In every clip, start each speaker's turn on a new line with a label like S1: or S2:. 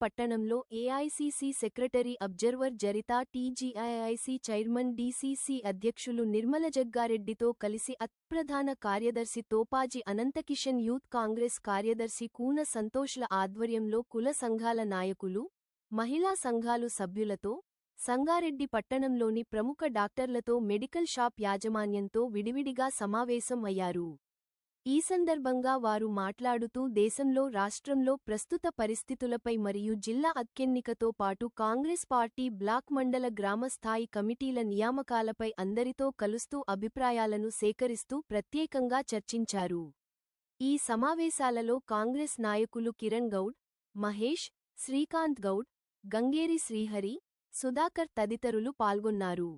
S1: పట్టణంలో AICC secretary observer Jaritha TGIIC chairman DCC అధ్యక్షులు నిర్మల జగ్గారెడ్డితో కలిసి అత్ప్రధాన కార్యదర్శి తోపాజీ అనంతకిషన్ యూత్ కాంగ్రెస్ కార్యదర్శి కూన సంతోష్ల ఆధ్వర్యంలో కుల సంఘాల నాయకులు మహిళా సంఘాలు సభ్యులతో సంగారెడ్డి పట్టణంలోని ప్రముఖ డాక్టర్లతో మెడికల్ షాప్ యాజమాన్యంతో విడివిడిగా సమావేశం అయ్యారు ఈ సందర్భంగా వారు మాట్లాడుతూ దేశంలో రాష్ట్రంలో ప్రస్తుత పరిస్థితులపై మరియు జిల్లా అత్యెన్నికతో పాటు కాంగ్రెస్ పార్టీ బ్లాక్ మండల గ్రామ స్థాయి కమిటీల నియామకాలపై అందరితో కలుస్తూ అభిప్రాయాలను సేకరిస్తూ ప్రత్యేకంగా చర్చించారు. ఈ సమావేశాలలో కాంగ్రెస్ నాయకులు కిరణ్ గౌడ్ మహేష్ శ్రీకాంత్ గౌడ్ గంగేరి శ్రీహరి సుధాకర్ తదితరులు పాల్గొన్నారు.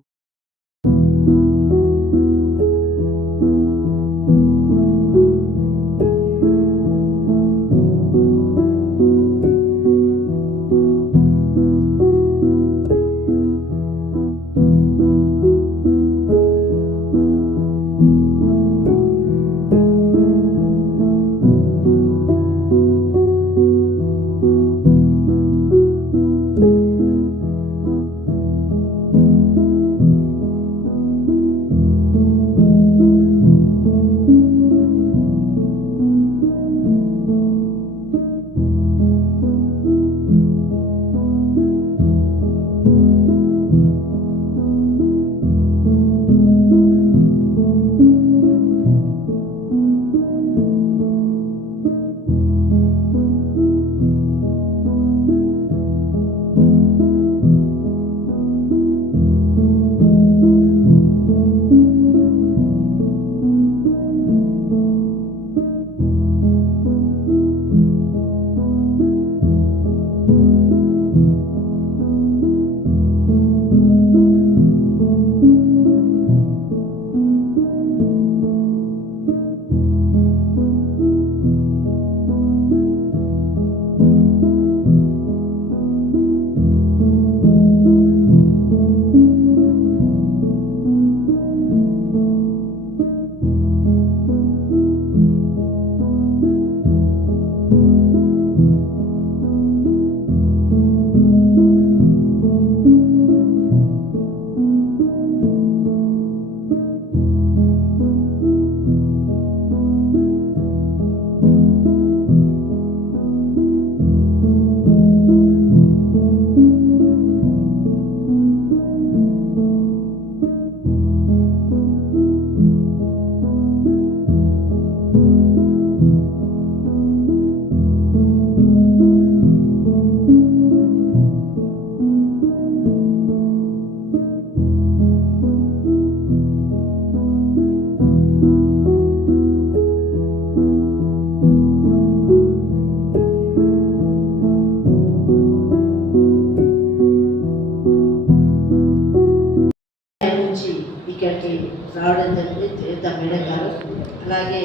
S2: అలాగే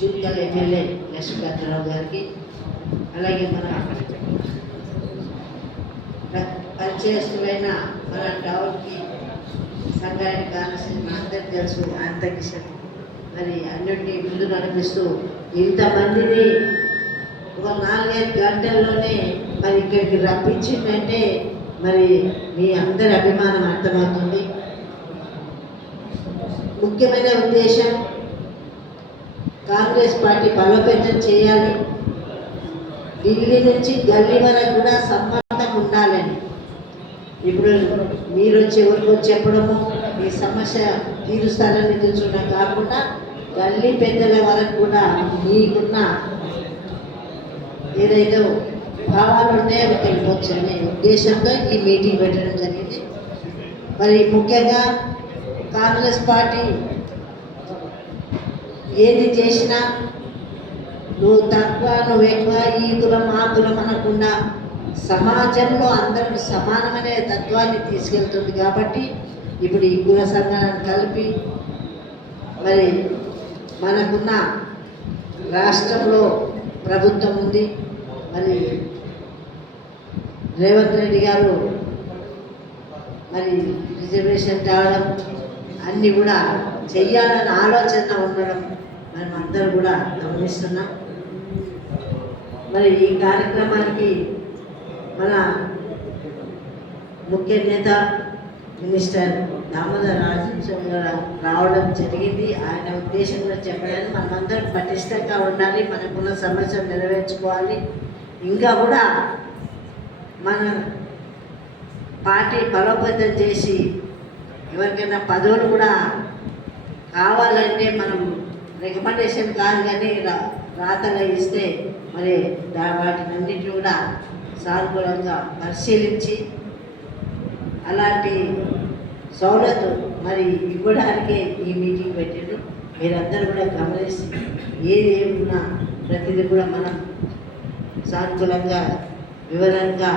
S2: జూనియర్ ఎమ్మెల్యే లక్ష్మీకాంతరావు గారికి అలాగే మన ప- పరిచయస్తులైన మన టౌన్కి సంఘానికి కావాల్సిన మన అందరికీ తెలుసు అంతకిషన్ మరి అన్నింటినీ ముందు నడిపిస్తూ ఇంతమందిని ఒక నాలుగైదు గంటల్లోనే మరి ఇక్కడికి రప్పించిందంటే మరి మీ అందరి అభిమానం అర్థమవుతుంది. ముఖ్యమైన ఉద్దేశం కాంగ్రెస్ పార్టీ బలోపేతం చేయాలి. ఢిల్లీ నుంచి గల్లీ వరకు కూడా సంబంధం ఉండాలని. ఇప్పుడు మీరు వచ్చి ఎవరికి వచ్చి చెప్పడము ఈ సమస్య తీరుస్తారని తెలుసుకున్నా కాకుండా గల్లీ పెద్దల వరకు కూడా మీకున్న ఏదైతే భావాలు ఉన్నాయో అవి తెలిపొచ్చు అనే ఉద్దేశంతో ఈ మీటింగ్ పెట్టడం జరిగింది. మరి ముఖ్యంగా కాంగ్రెస్ పార్టీ ఏది చేసినా నువ్వు తక్కువ నువ్వు ఎక్కువ ఈ కులం ఆ కులం అనకుండా సమాజంలో అందరూ సమానమనే తత్వాన్ని తీసుకెళ్తుంది కాబట్టి ఇప్పుడు ఈ కుల సంఘాలను కలిపి మరి మనకున్న రాష్ట్రంలో ప్రభుత్వం ఉంది. మరి రేవంత్ రెడ్డి గారు మరి రిజర్వేషన్ తేవడం అన్నీ కూడా చెయ్యాలన్న ఆలోచన ఉండడం మనం అందరూ కూడా గమనిస్తున్నాం. మరి ఈ కార్యక్రమానికి మన ముఖ్య నేత మినిస్టర్ దామోదర్ రాజేశ్వరం గారు రావడం జరిగింది. ఆయన ఉద్దేశం కూడా చెప్పడానికి మనమందరం పటిష్టంగా ఉండాలి. మనకున్న సమస్యలు నెరవేర్చుకోవాలి. ఇంకా కూడా మన పార్టీ బలోపేతం చేసి ఎవరికైనా పదవులు కూడా కావాలంటే మనం రికమెండేషన్ కాదు కానీ ఇలా రాతగా ఇస్తే మరి వాటినన్నింటినీ కూడా సానుకూలంగా పరిశీలించి అలాంటి సౌలత్ మరి ఇవ్వడానికి ఈ మీటింగ్ పెట్టిండు. మీరందరూ కూడా గమనించి ఏది ఏమున్నా ప్రతిదీ కూడా మనం సానుకూలంగా వివరంగా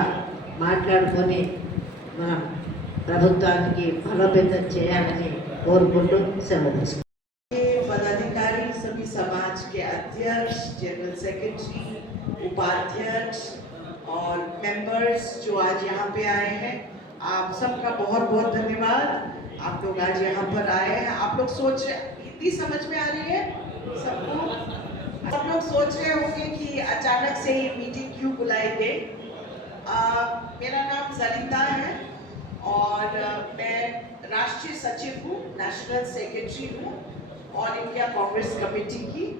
S2: మాట్లాడుకొని మనం ప్రభుత్వానికి బలోపేతం చేయాలని కోరుకుంటూ సెలవు
S3: अध्यक्ष जनरल सेक्रेटरी उपाध्यक्ष और मेंबर्स जो आज यहाँ पे आए हैं, आप सबका बहुत बहुत धन्यवाद। आप लोग आज यहाँ पर आए हैं। आप लोग सोच रहे, हिंदी समझ में आ रही है सबको? सब लोग सोच रहे होंगे कि अचानक से ये मीटिंग क्यों बुलाई गई मेरा नाम सरिता है और मैं राष्ट्रीय सचिव हूँ नेशनल सेक्रेटरी हूँ ऑल इंडिया कांग्रेस कमेटी की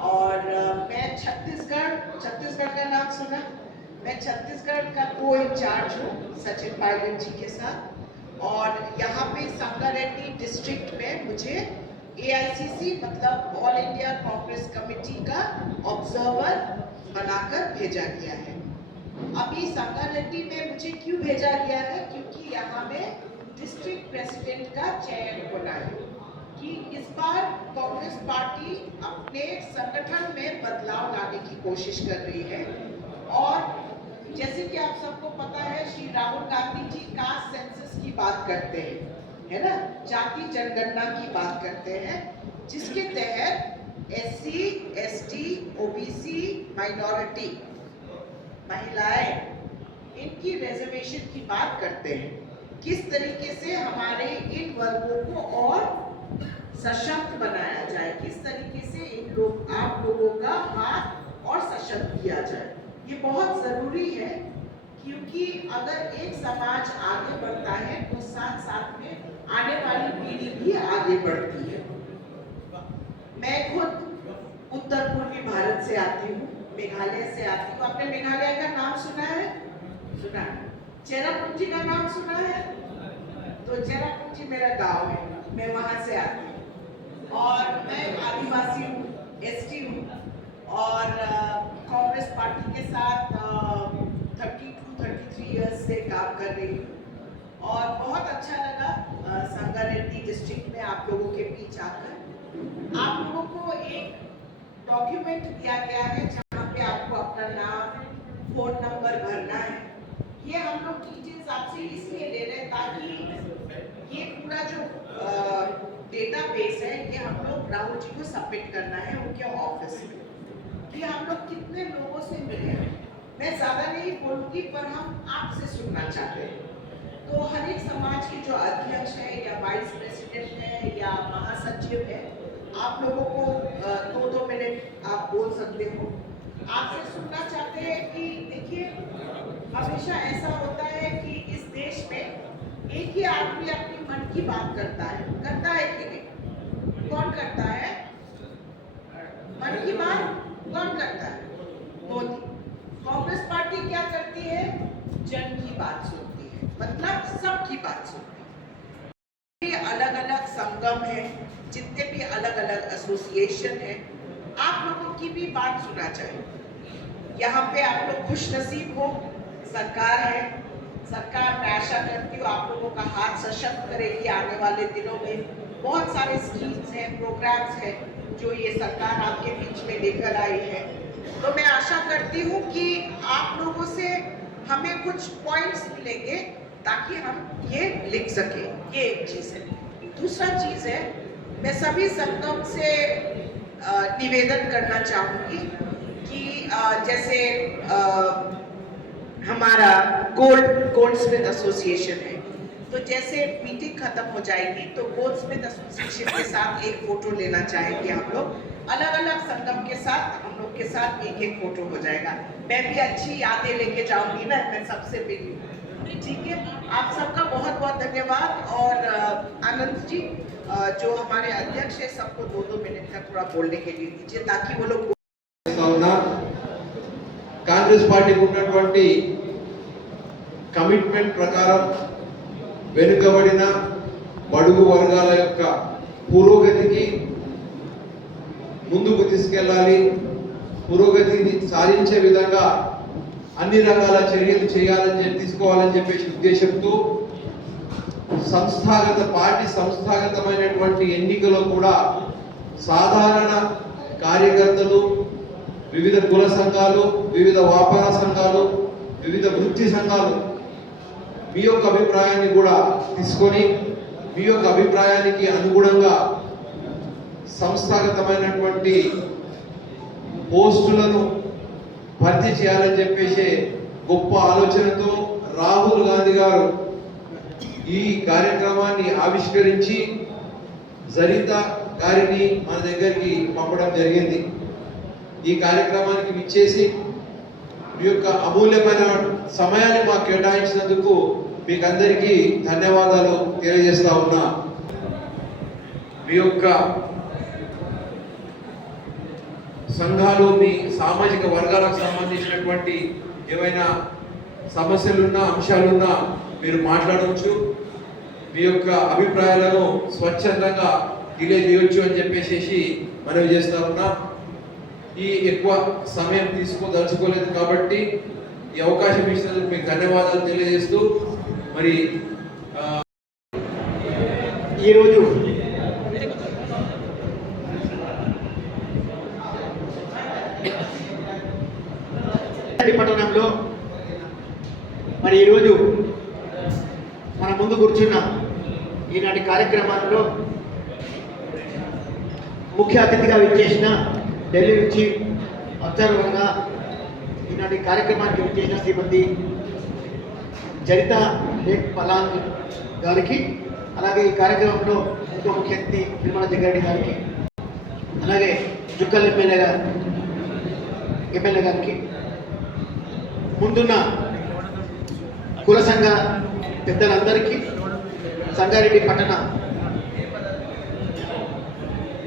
S3: और मैं छत्तीसगढ़ छत्तीसगढ़ का नाम सुना। मैं छत्तीसगढ़ का को इंचार्ज हूँ, सचिन पायलट जी के साथ। और यहाँ पे संगारेड्डी डिस्ट्रिक्ट में मुझे एआईसीसी मतलब ऑल इंडिया कांग्रेस कमेटी का ऑब्जर्वर बनाकर भेजा गया है। अभी संगारेड्डी में मुझे क्यों भेजा गया है? क्योंकि यहाँ में डिस्ट्रिक्ट प्रेसिडेंट का चयन होना है। कि इस बार कांग्रेस पार्टी अपने संगठन में बदलाव लाने की कोशिश कर रही है। और जैसे कि आप सबको पता है, श्री राहुल गांधी जी कास्ट सेंसस की बात करते हैं, है ना? जाति जनगणना की बात करते हैं, जिसके तहत S C S T O B C minority महिलाएँ, इनकी रिजर्वेशन की बात करते हैं। किस तरीके से हमारे इन वर्गों को और सशक्त बनाया जाए, किस तरीके से इन लोग, आप लोगों का हाथ और सशक्त किया जाए। ये बहुत ज़रूरी है, क्योंकि अगर एक समाज आगे बढ़ता है तो साथ साथ में आने वाली पीढ़ी भी आगे बढ़ती है। मैं खुद उत्तर पूर्वी भारत से आती हूँ, मेघालय से आती हूँ। आपने मेघालय का नाम सुना है? सुना है। चेरापूंजी का नाम सुना तो चेरापूंजी मेरा गाँव है, मैं वहाँ से आती हूँ। और मैं आदिवासी हूँ एसटी हूँ। और कांग्रेस पार्टी के साथ thirty two thirty three years से काम कर रही हूँ। और बहुत अच्छा लगा संगारेड्डी डिस्ट्रिक्ट में आप लोगों के बीच आकर। आप लोगों को एक डॉक्यूमेंट दिया गया है, जहाँ पे आपको अपना नाम फ़ोन नंबर भरना है। ये हम लोग डिटेल्स आपसे इसलिए ले रहे हैं ताकि ये पूरा जो डेटाबेस है ये हम लोग राहुल जी को सबमिट करना है उनके ऑफ़िस में। कि हम लोग कितने लोगों से मिले हैं। मैं ज़्यादा नहीं बोलूँगी, पर हम आपसे सुनना चाहते हैं। तो हर एक समाज के जो अध्यक्ष है, या वाइस प्रेसिडेंट है, या महासचिव है, आप लोगों को दो दो मिनट आप बोल सकते हो। आपसे सुनना चाहते हैं कि देखिए, हमेशा ऐसा होता है कि इस देश में एक ही आदमी अपनी मन की बात करता है। करता है कि नहीं? कौन करता है? मन की बात कौन करता है? मोदी। कांग्रेस पार्टी क्या करती है? जन की बात सुनती है। मतलब सबकी बात सुनती है। अलग अलग संगम है, जितने भी अलग अलग एसोसिएशन है, आप लोगों की भी बात सुना चाहिए। यहाँ पे आप लोग खुश नसीब हो। सरकार है सरकार मैं आशा करती हूँ आप लोगों का हाथ सशक्त करेगी आने वाले दिनों में बहुत सारे स्कीम्स हैं प्रोग्राम्स हैं जो ये सरकार आपके बीच में लेकर आई है। तो मैं आशा करती हूँ कि आप लोगों से हमें कुछ पॉइंट्स मिलेंगे ताकि हम ये लिख सकें। ये एक चीज़ है। दूसरा चीज़ है, मैं सभी संगम से निवेदन करना चाहूँगी कि जैसे हमारा गोल्ड गोल्ड स्मिथ एसोसिएशन है। तो जैसे मीटिंग खत्म हो जाएगी तो गोल्ड स्मिथ एसोसिएशन के साथ एक फ़ोटो लेना चाहेंगे हम लोग। अलग अलग संगम के साथ, हम लोग के साथ एक एक फ़ोटो हो जाएगा। मैं भी अच्छी यादें लेके जाऊँगी ना, मैं सबसे मिली तो ठीक है, आप सबका बहुत बहुत धन्यवाद। और आनंद जी जो हमारे अध्यक्ष है, सबको दो दो मिनट का थोड़ा बोलने के लिए दीजिए, ताकि वो लोग
S4: कांग्रेस पार्टी को కమిట్మెంట్ ప్రకారం వెనుకబడిన బడుగు వర్గాల యొక్క పురోగతికి ముందుకు తీసుకెళ్ళాలి. పురోగతిని సాధించే విధంగా అన్ని రకాల చర్యలు చేయాలని చెప్పి తీసుకోవాలని చెప్పేసి ఉద్దేశంతో సంస్థాగత పార్టీ సంస్థాగతమైనటువంటి ఎన్నికలో కూడా సాధారణ కార్యకర్తలు వివిధ కుల సంఘాలు వివిధ వ్యాపార సంఘాలు వివిధ వృత్తి సంఘాలు మీ యొక్క అభిప్రాయాన్ని కూడా తీసుకొని మీ యొక్క అభిప్రాయానికి అనుగుణంగా సంస్థాగతమైనటువంటి పోస్టులను భర్తీ చేయాలని చెప్పేసి గొప్ప ఆలోచనతో రాహుల్ గాంధీ గారు ఈ కార్యక్రమాన్ని ఆవిష్కరించి జరిత గారిని మన దగ్గరికి పంపడం జరిగింది. ఈ కార్యక్రమానికి విచ్చేసి మీ యొక్క అమూల్యమైన సమయాన్ని మాకు కేటాయించినందుకు మీకు అందరికీ ధన్యవాదాలు తెలియజేస్తా ఉన్నా. మీ యొక్క సంఘాలు మీ సామాజిక వర్గాలకు సంబంధించినటువంటి ఏవైనా సమస్యలున్నా అంశాలున్నా మీరు మాట్లాడవచ్చు. మీ యొక్క అభిప్రాయాలను స్వచ్ఛందంగా తెలియజేయొచ్చు అని చెప్పేసి మనవి చేస్తా ఉన్నా. ఈ ఎక్కువ సమయం తీసుకోదలుచుకోలేదు కాబట్టి ఈ అవకాశం ఇచ్చినందుకు మీకు ధన్యవాదాలు తెలియజేస్తూ మరి
S5: ఈరోజు పట్టణంలో మరి ఈరోజు మన ముందు కూర్చున్న ఈనాటి కార్యక్రమాల్లో ముఖ్య అతిథిగా విచ్చేసిన ఢిల్లీ నుంచి అబ్జర్వర్గా ఈనాటి కార్యక్రమానికి విచ్చేసిన శ్రీమతి జరిత లేక్ పలాంగ్ గారికి అలాగే ఈ కార్యక్రమంలో ఇంకో ముఖ్య అతిథి నిర్మల జగ్గారెడ్డి గారికి అలాగే జుక్కల్ ఎమ్మెల్యే గారు ఎమ్మెల్యే గారికి ముందున్న కుల సంఘ పెద్దలందరికీ సంగారెడ్డి పట్టణ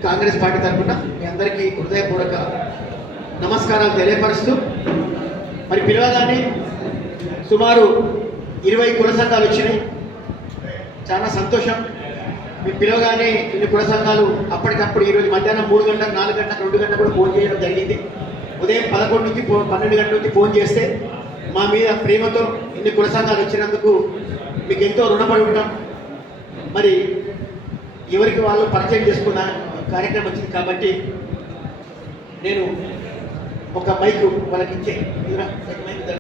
S5: కాంగ్రెస్ పార్టీ తరఫున మీ అందరికీ హృదయపూర్వక నమస్కారాలు తెలియపరుస్తూ మరి పిలవగానే సుమారు ఇరవై కుల సంఘాలు వచ్చినాయి. చాలా సంతోషం. మీ పిలవగానే ఇన్ని కుల సంఘాలు అప్పటికప్పుడు ఈరోజు మధ్యాహ్నం మూడు గంటలకు నాలుగు గంటలకు రెండు గంటలకు కూడా ఫోన్ చేయడం జరిగింది. ఉదయం పదకొండు నుంచి పన్నెండు గంటల నుంచి ఫోన్ చేస్తే మా మీద ప్రేమతో ఇన్ని కుల సంఘాలు వచ్చినందుకు మీకు ఎంతో రుణపడి ఉంటాం. మరి ఎవరికి వాళ్ళు పరిచయం చేసుకున్న కార్యక్రమం వచ్చింది కాబట్టి నేను ఒక మైకు వాళ్ళకి ఇచ్చే.